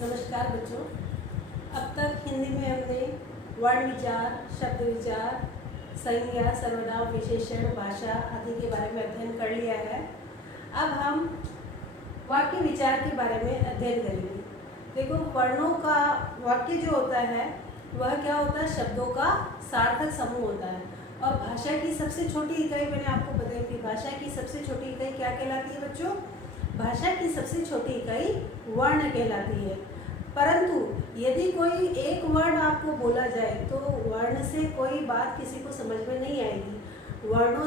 नमस्कार बच्चों। अब तक हिंदी में हमने वर्ण विचार, शब्द विचार, संज्ञा, सर्वनाम, विशेषण, भाषा आदि के बारे में अध्ययन कर लिया है। अब हम वाक्य विचार के बारे में अध्ययन करेंगे। देखो, वर्णों का वाक्य जो होता है वह क्या होता है? शब्दों का सार्थक समूह होता है। और भाषा की सबसे छोटी इकाई मैंने आपको बताई थी। भाषा की सबसे छोटी इकाई क्या कहलाती है बच्चों? भाषा की सबसे छोटी इकाई वर्ण कहलाती है। परंतु यदि कोई एक वर्ण आपको बोला जाए तो वर्ण से कोई बात किसी को समझ में नहीं आएगी। वर्णों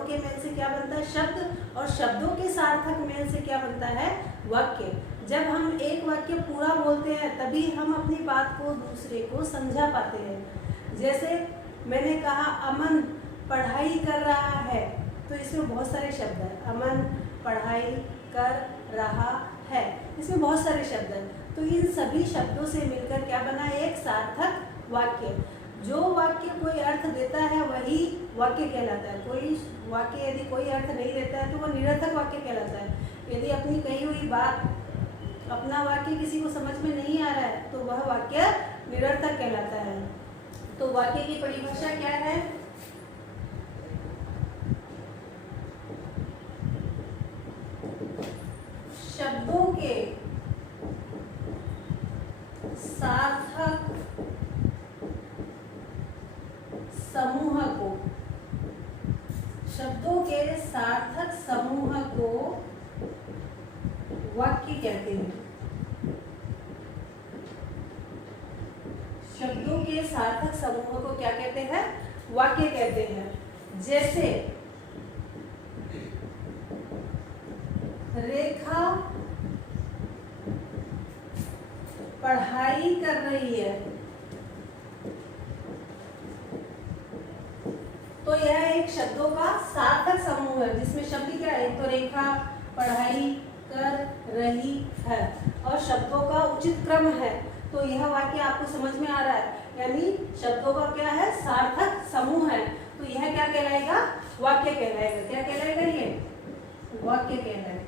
के मेल से क्या बनता है? शब्द, और शब्दों के सार्थक मेल से क्या बनता है? वाक्य। जब हम एक वाक्य पूरा बोलते हैं तभी हम अपनी बात को दूसरे को समझा पाते हैं। जैसे मैंने कहा अमन पढ़ाई कर रहा है, तो इसमें बहुत सारे शब्द हैं। अमन पढ़ाई कर रहा है, इसमें बहुत सारे शब्द हैं। तो इन सभी शब्दों से मिलकर क्या बना? एक सार्थक वाक्य। जो वाक्य कोई अर्थ देता है वही वाक्य कहलाता है। कोई वाक्य यदि कोई अर्थ नहीं देता है तो वह निरर्थक वाक्य कहलाता है। यदि अपनी कही हुई बात, अपना वाक्य किसी को समझ में नहीं आ रहा है तो वह वाक्य निरर्थक कहलाता है। तो वाक्य की परिभाषा क्या है? शब्दों के सार्थक समूह को, शब्दों के सार्थक समूह को वाक्य कहते हैं। शब्दों के सार्थक समूह को क्या कहते हैं? वाक्य कहते हैं। जैसे रेखा पढ़ाई कर रही है, तो यह एक शब्दों का सार्थक समूह है जिसमें शब्द क्या है? तो रेखा पढ़ाई कर रही है और शब्दों का उचित क्रम है। तो यह वाक्य आपको समझ में आ रहा है, यानी शब्दों का क्या है? सार्थक समूह है। तो यह क्या कहलाएगा? वाक्य कहलाएगा। क्या कहलाएगा? ये वाक्य कहलाएगा।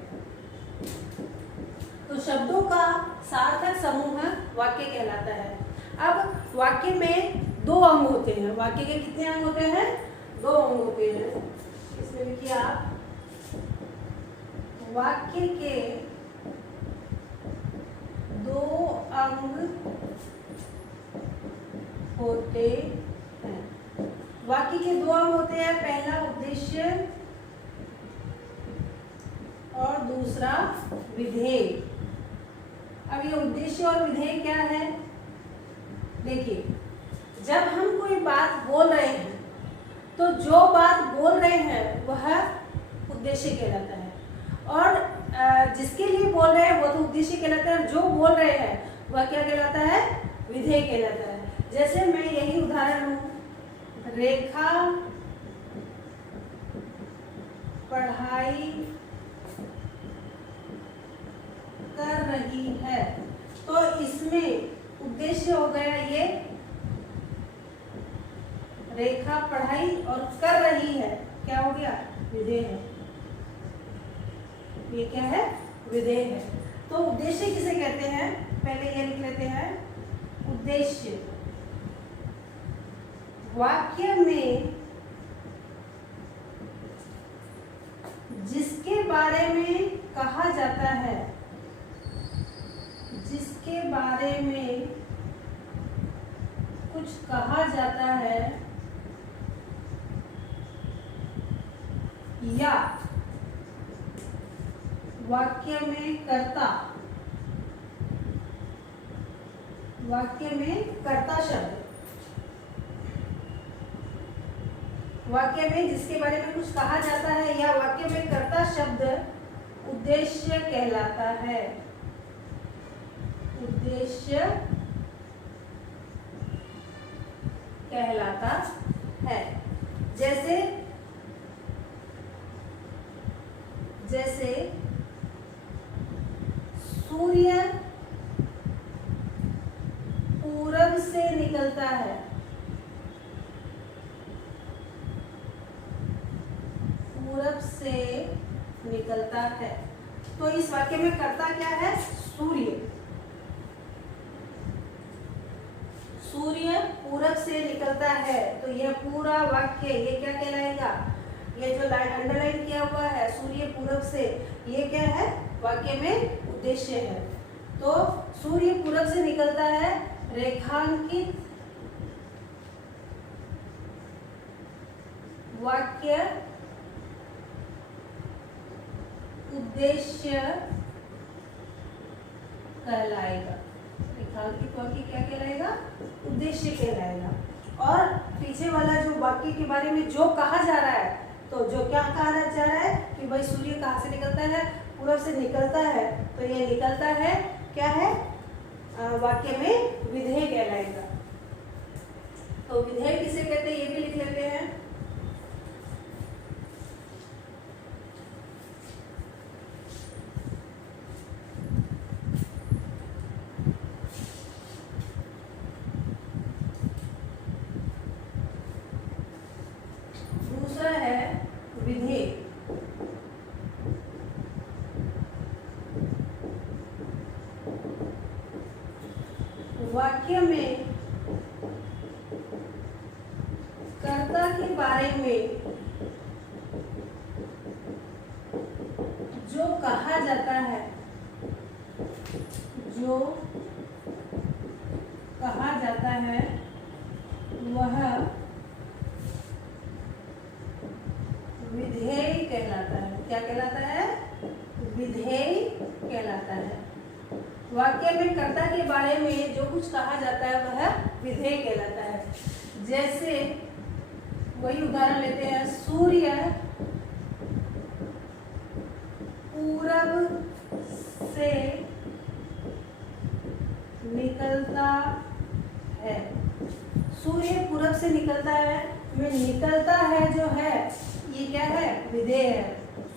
तो शब्दों का सार्थक समूह वाक्य कहलाता है। अब वाक्य में दो अंग होते हैं। वाक्य के कितने अंग होते हैं? दो अंग होते हैं। इसमें लिखिए आप, वाक्य के दो अंग होते हैं। वाक्य के दो अंग होते हैं। पहला उद्देश्य और दूसरा विधेय। अब ये उद्देश्य और विधेय क्या है? देखिए, जब हम कोई बात बोल रहे हैं तो जो बात बोल रहे हैं वह उद्देश्य कहलाता है, और जिसके लिए बोल रहे हैं वो तो उद्देश्य कहलाता है। जो बोल रहे हैं वह क्या कहलाता है? विधेय कहलाता है। जैसे मैं यही उदाहरण लूं, रेखा पढ़ाई कर रही है, तो इसमें उद्देश्य हो गया ये रेखा पढ़ाई, और कर रही है क्या हो गया? विधेय है। ये क्या है? विधेय है। तो उद्देश्य किसे कहते हैं? पहले ये लिख लेते हैं। उद्देश्य वाक्य में जिसके बारे में कहा जाता है, जिसके बारे में कुछ कहा जाता है, या वाक्य में कर्ता, वाक्य में कर्ता शब्द, वाक्य में जिसके बारे में कुछ कहा जाता है या वाक्य में कर्ता शब्द उद्देश्य कहलाता है। उद्देश्य कहलाता है। जैसे सूर्य पूरब से निकलता है, पूरब से निकलता है। तो इस वाक्य में कर्ता क्या है? सूर्य। सूर्य पूरब से निकलता है, तो यह पूरा वाक्य ये क्या कहलाएगा? ये जो लाइन अंडरलाइन किया हुआ है सूर्य पूरब से, ये क्या है? वाक्य में उद्देश्य है। तो सूर्य पूरब से निकलता है, रेखांकित वाक्य उद्देश्य कहलाएगा। रेखांकित वाक्य क्या कहलाएगा? उद्देश्य कहलाएगा। और पीछे वाला जो वाक्य के बारे में जो कहा जा रहा है, तो जो क्या कहा जा रहा है कि भाई सूर्य कहाँ से निकलता है? पूरब से निकलता है, तो ये निकलता है क्या है? वाक्य में विधेय कहलाएगा। तो विधेय किसे कहते हैं ये भी लिख लेते हैं। दूसरा है विधेय। वाक्य में कर्ता के बारे में जो कहा जाता है, जो कहा जाता है वह विधेय कहलाता है। क्या कहलाता है? विधेय कहलाता है। वाक्य में कर्ता के बारे में जो कुछ कहा जाता है वह विधेय कहलाता है। जैसे वही उदाहरण लेते हैं, सूर्य पूरब से निकलता है। सूर्य पूरब से निकलता है में निकलता है जो है ये क्या है? विधेय है।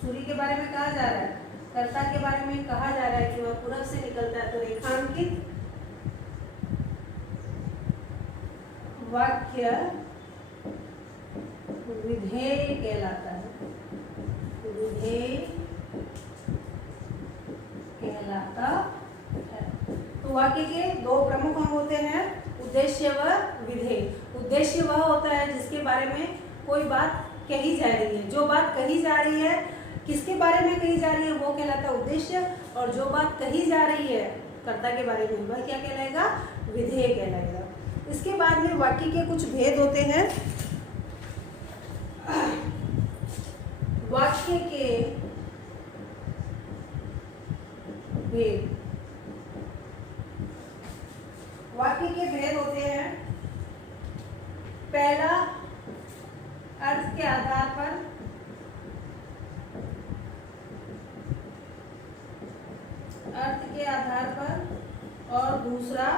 सूर्य के बारे में कहा जा रहा है, कर्ता के बारे में कहा जा रहा है कि वह पूरब से निकलता है, तो रेखांकित वाक्य विधेय कहलाता है। विधेय कहलाता है। तो वाक्य के दो प्रमुख अंग होते हैं, उद्देश्य व विधेय। उद्देश्य वह होता है जिसके बारे में कोई बात कही जा रही है। जो बात कही जा रही है, किसके बारे में कही जा रही है, वो कहलाता है उद्देश्य। और जो बात कही जा रही है कर्ता के बारे में, वह क्या कहलाएगा? विधेय कहलाएगा। इसके बाद में वाक्य के कुछ भेद होते हैं। वाक्य के भेद, वाक्य के भेद होते हैं। पहला, अर्थ के आधार पर, अर्थ के आधार पर, और दूसरा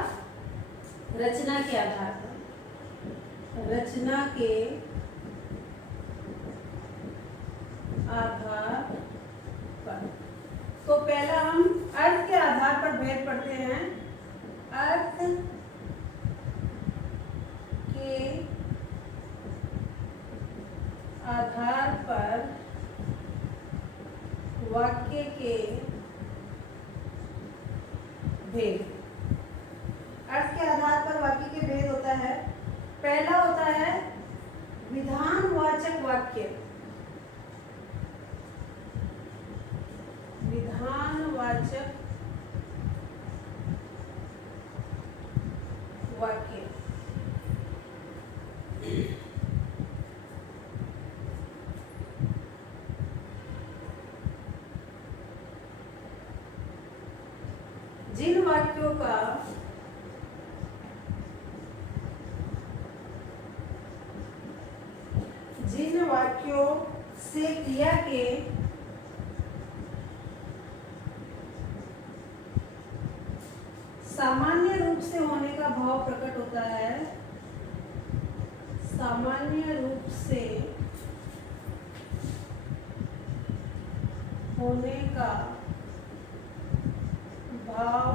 रचना के आधार पर। रचना के आधार पर। तो पहला हम अर्थ के आधार पर भेद पढ़ते हैं। अर्थ के आधार पर वाक्य के भेद। अर्थ के आधार पर वाक्य के भेद होता है। पहला होता है विधानवाचक वाक्य। विधानवाचक वाक्य। जिन वाक्यों का जिन वाक्यों से क्रिया के सामान्य रूप से होने का भाव प्रकट होता है, सामान्य रूप से होने का भाव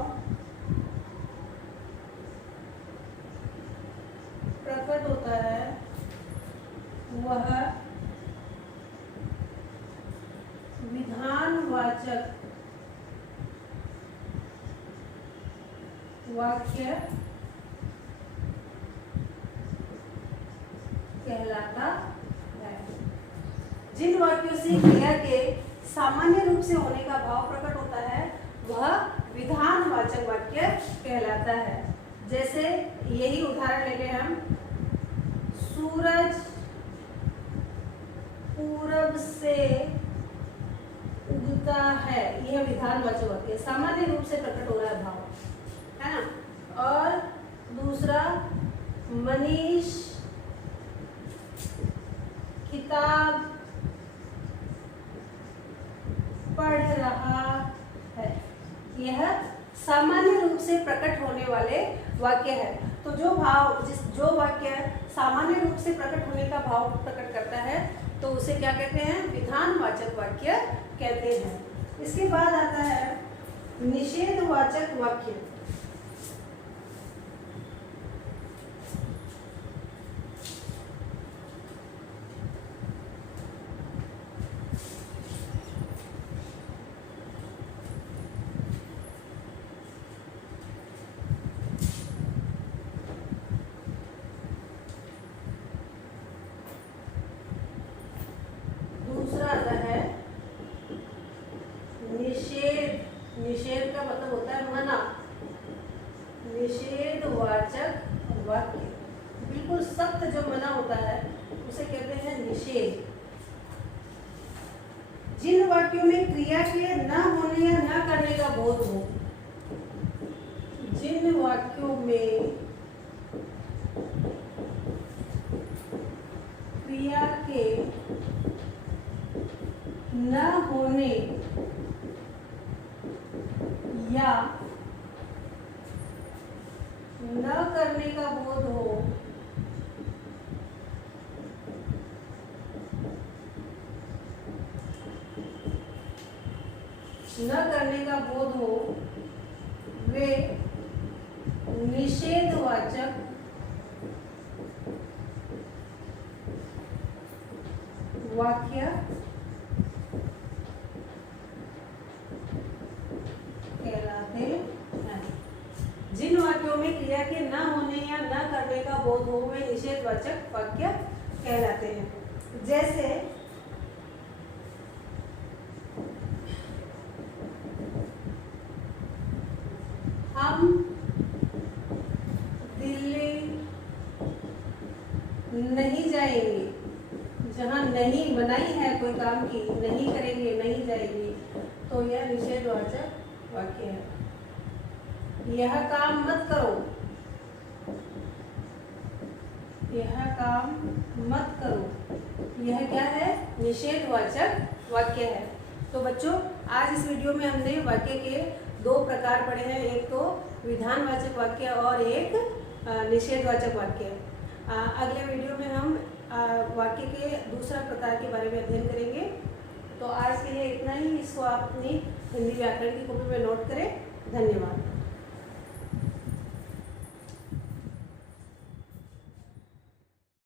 प्रकट होता है, वह विधानवाचक वाक्य कहलाता है। जिन वाक्यों से क्रिया के सामान्य रूप से होने का भाव प्रकट होता है वह विधानवाचक वाक्य कहलाता है। जैसे यही उदाहरण ले लें हम, सूरज पूरब से उगता है, यह विधानवाचक वाक्य सामान्य रूप से प्रकट हो रहा है भाव, है ना। और दूसरा, मनीष किताब पढ़ रहा है, यह सामान्य रूप से प्रकट होने वाले वाक्य है। तो जो वाक्य सामान्य रूप से प्रकट होने का भाव प्रकट करता है तो उसे क्या कहते हैं? विधानवाचक वाक्य कहते हैं। इसके बाद आता है निषेधवाचक वाक्य। दूसरा आता है निषेध। निषेध का मतलब होता है मना। निषेधवाचक वाक्य, बिल्कुल सख्त जो मना होता है उसे कहते हैं निषेध। जिन वाक्यों में क्रिया के न होने या न करने का बोध हो, जिन वाक्यों में क्रिया के न होने या न करने का बोध हो, न करने का बोध हो, वे निषेधवाचक वाक्य कहलाते हैं। जिन वाक्यों में क्रिया के न होने या न करने का बोध हो वे निषेधवाचक वाक्य कहलाते हैं। जैसे हम दिल्ली नहीं जाएंगे, जहाँ नहीं मनाही है कोई काम की, नहीं करेंगे, नहीं जाएंगे, तो यह निषेधवाचक वाक्य है। यह काम मत करो, यह काम मत करो, यह क्या है? निषेधवाचक वाक्य है। तो बच्चों, आज इस वीडियो में हमने वाक्य के दो प्रकार पढ़े हैं, एक तो विधानवाचक वाक्य और एक निषेधवाचक वाक्य। अगले वीडियो में हम वाक्य के दूसरा प्रकार के बारे में अध्ययन करेंगे। तो आज के लिए इतना ही। इसको आप अपनी हिंदी व्याकरण की कॉपी में नोट करें। धन्यवाद।